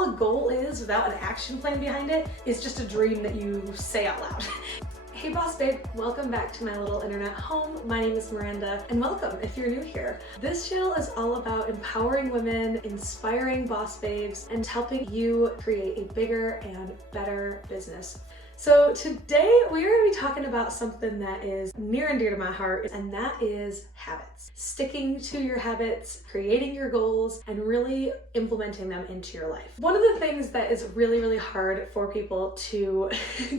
all a goal is without an action plan behind it is just a dream that you say out loud. Hey boss babe, welcome back to my little internet home. My name is Miranda and welcome if you're new here. This channel is all about empowering women, inspiring boss babes, and helping you create a bigger and better business. So today we are going to be talking about something that is near and dear to my heart, and that is habits. Sticking to your habits, creating your goals, and really implementing them into your life. One of the things that is really hard for people to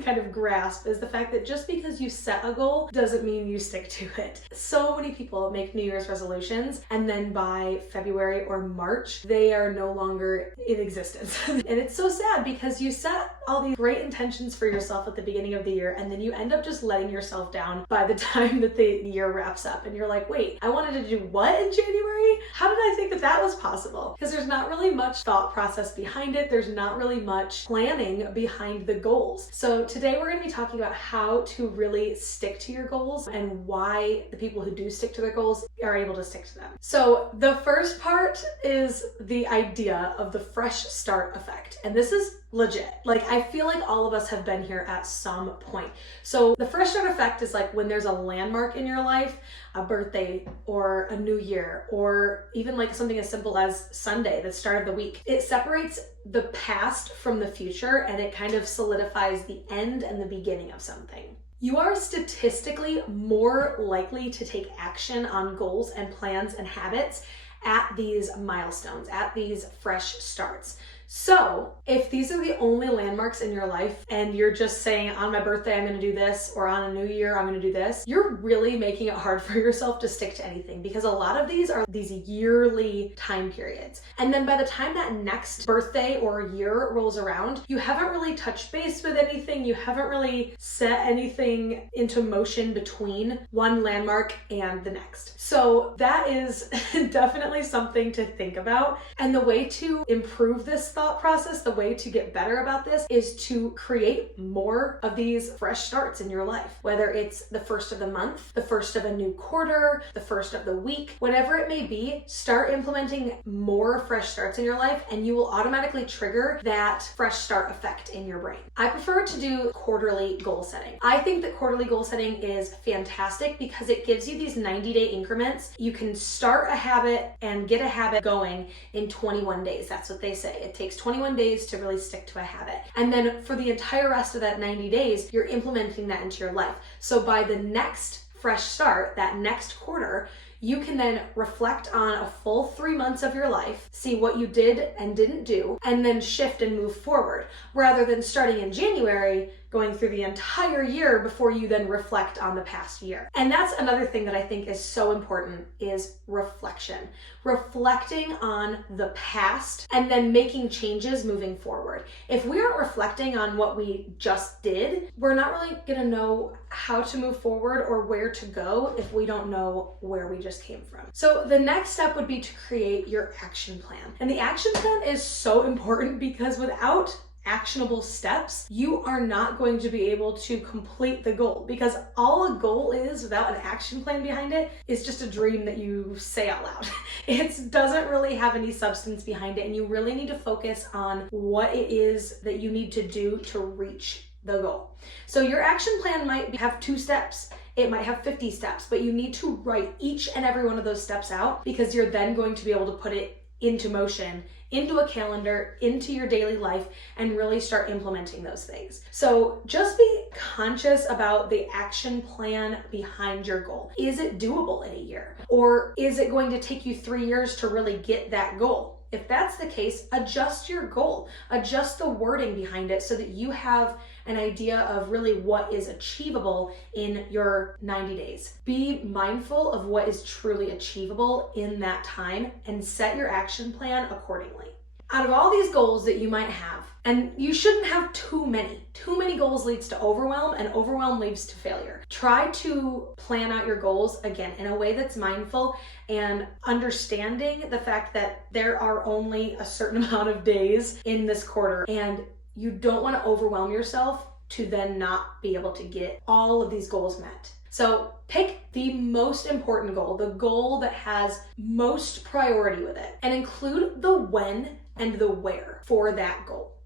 kind of grasp is the fact that just because you set a goal doesn't mean you stick to it. So many people make New Year's resolutions and then by February or March, they are no longer in existence. And it's so sad because you set all these great intentions for yourself at the beginning of the year, and then you end up just letting yourself down by the time that the year wraps up. And you're like, wait, I wanted to do what in January? How did I think that that was possible? Because there's not really much thought process behind it. There's not really much planning behind the goals. So today we're going to be talking about how to really stick to your goals and why the people who do stick to their goals are able to stick to them. So the first part is the idea of the fresh start effect. And this is legit. Like, I feel like all of us have been here at some point. So the fresh start effect is like when there's a landmark in your life, a birthday or a new year, or even like something as simple as Sunday, the start of the week. It separates the past from the future and it kind of solidifies the end and the beginning of something. You are statistically more likely to take action on goals and plans and habits at these milestones, at these fresh starts. So if these are the only landmarks in your life and you're just saying on my birthday I'm going to do this, or on a new year I'm going to do this, you're really making it hard for yourself to stick to anything, because a lot of these are these yearly time periods. And then by the time that next birthday or year rolls around, you haven't really touched base with anything. You haven't really set anything into motion between one landmark and the next. So that is definitely something to think about. And the way to improve this thought process, the way to get better about this, is to create more of these fresh starts in your life. Whether it's the first of the month, the first of a new quarter, the first of the week, whatever it may be, start implementing more fresh starts in your life and you will automatically trigger that fresh start effect in your brain. I prefer to do quarterly goal setting. I think that quarterly goal setting is fantastic because it gives you these 90-day increments. You can start a habit and get a habit going in 21 days. That's what they say. It takes 21 days to really stick to a habit. And then for the entire rest of that 90 days, you're implementing that into your life. So by the next fresh start, that next quarter, you can then reflect on a full 3 months of your life, see what you did and didn't do, and then shift and move forward, rather than starting in January, going through the entire year before you then reflect on the past year. And that's another thing that I think is so important, is reflection. Reflecting on the past and then making changes moving forward. If we aren't reflecting on what we just did, we're not really gonna know how to move forward or where to go if we don't know where we just came from. So the next step would be to create your action plan. And the action plan is so important because without actionable steps, you are not going to be able to complete the goal, because all a goal is without an action plan behind it is just a dream that you say out loud. It doesn't really have any substance behind it, and you really need to focus on what it is that you need to do to reach the goal. So your action plan might have 2 steps. It might have 50 steps, but you need to write each and every one of those steps out, because you're then going to be able to put it into motion, into a calendar, into your daily life, and really start implementing those things. So just be conscious about the action plan behind your goal. Is it doable in a year? Or is it going to take you 3 years to really get that goal? If that's the case, adjust your goal, adjust the wording behind it so that you have an idea of really what is achievable in your 90 days. Be mindful of what is truly achievable in that time and set your action plan accordingly. Out of all these goals that you might have, and you shouldn't have too many goals leads to overwhelm, and overwhelm leads to failure. Try to plan out your goals, again, in a way that's mindful and understanding the fact that there are only a certain amount of days in this quarter, and you don't want to overwhelm yourself to then not be able to get all of these goals met. So pick the most important goal, the goal that has most priority with it, and include the when and the where for that goal.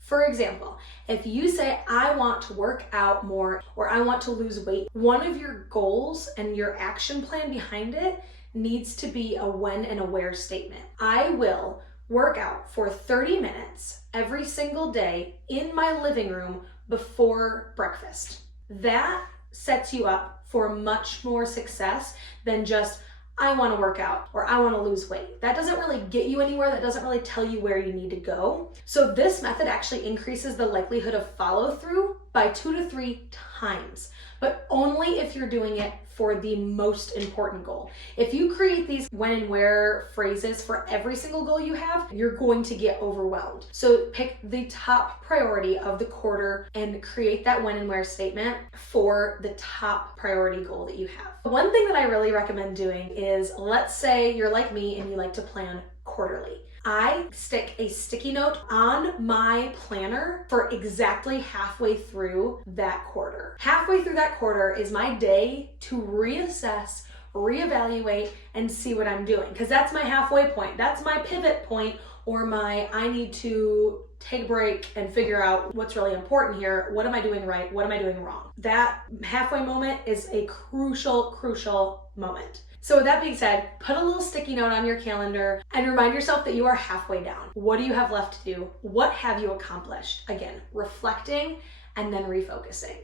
For example, if you say, I want to work out more or I want to lose weight, one of your goals and your action plan behind it needs to be a when and a where statement. I will work out for 30 minutes every single day in my living room before breakfast. That sets you up for much more success than just, I want to work out or I want to lose weight. That doesn't really get you anywhere. That doesn't really tell you where you need to go. So this method actually increases the likelihood of follow through by 2 to 3 times, but only if you're doing it for the most important goal. If you create these when and where phrases for every single goal you have, you're going to get overwhelmed. So pick the top priority of the quarter and create that when and where statement for the top priority goal that you have. One thing that I really recommend doing is, let's say you're like me and you like to plan quarterly. I stick a sticky note on my planner for exactly halfway through that quarter. Halfway through that quarter is my day to reassess, reevaluate, and see what I'm doing. Because that's my halfway point. That's my pivot point, or my I need to take a break and figure out what's really important here. What am I doing right? What am I doing wrong? That halfway moment is a crucial moment. So with that being said, put a little sticky note on your calendar and remind yourself that you are halfway down. What do you have left to do? What have you accomplished? Again, reflecting and then refocusing.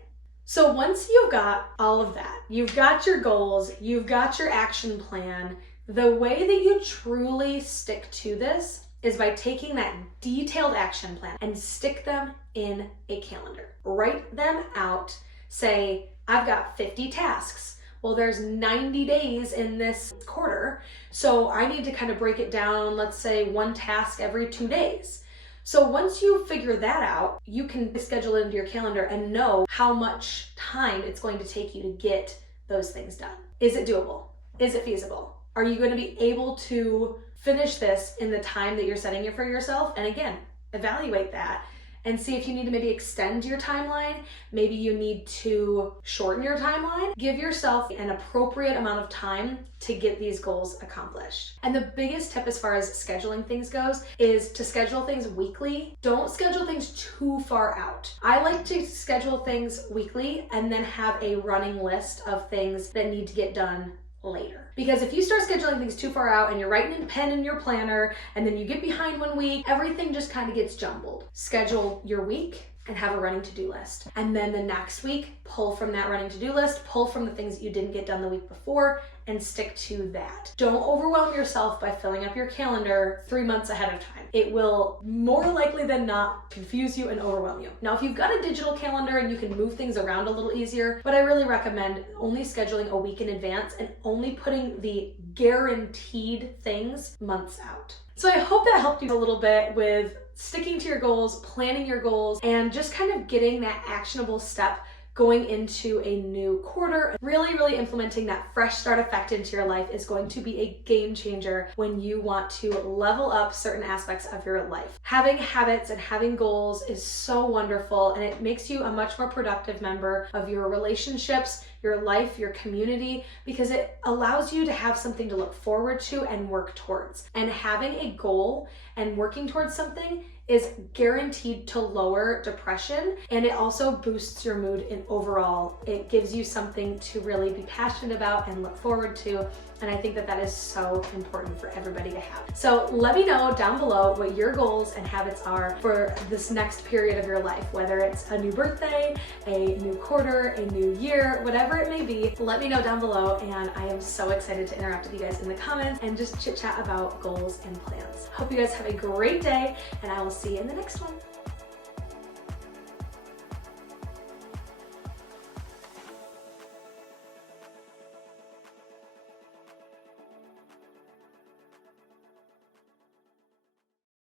So once you've got all of that, you've got your goals, you've got your action plan, the way that you truly stick to this is by taking that detailed action plan and stick them in a calendar. Write them out. Say, I've got 50 tasks. Well, there's 90 days in this quarter, so I need to kind of break it down, let's say 1 task every 2 days. So once you figure that out, you can schedule it into your calendar and know how much time it's going to take you to get those things done. Is it doable? Is it feasible? Are you going to be able to finish this in the time that you're setting it for yourself? And again, evaluate that and see if you need to maybe extend your timeline. Maybe you need to shorten your timeline. Give yourself an appropriate amount of time to get these goals accomplished. And the biggest tip as far as scheduling things goes is to schedule things weekly. Don't schedule things too far out. I like to schedule things weekly and then have a running list of things that need to get done later. Because if you start scheduling things too far out and you're writing in pen in your planner and then you get behind 1 week, everything just kind of gets jumbled. Schedule your week and have a running to-do list. And then the next week, pull from that running to-do list, pull from the things that you didn't get done the week before, and stick to that. Don't overwhelm yourself by filling up your calendar 3 months ahead of time. It will more likely than not confuse you and overwhelm you. Now, if you've got a digital calendar and you can move things around a little easier, but I really recommend only scheduling a week in advance and only putting the guaranteed things months out. So I hope that helped you a little bit with sticking to your goals, planning your goals, and just kind of getting that actionable step going into a new quarter. Really implementing that fresh start effect into your life is going to be a game changer when you want to level up certain aspects of your life. Having habits and having goals is so wonderful, and it makes you a much more productive member of your relationships, your life, your community, because it allows you to have something to look forward to and work towards. And having a goal and working towards something is guaranteed to lower depression, and it also boosts your mood in overall. It gives you something to really be passionate about and look forward to, and I think that that is so important for everybody to have. So let me know down below what your goals and habits are for this next period of your life, whether it's a new birthday, a new quarter, a new year, whatever it may be. Let me know down below, and I am so excited to interact with you guys in the comments and just chit chat about goals and plans. Hope you guys have a great day, and I will see you in the next one.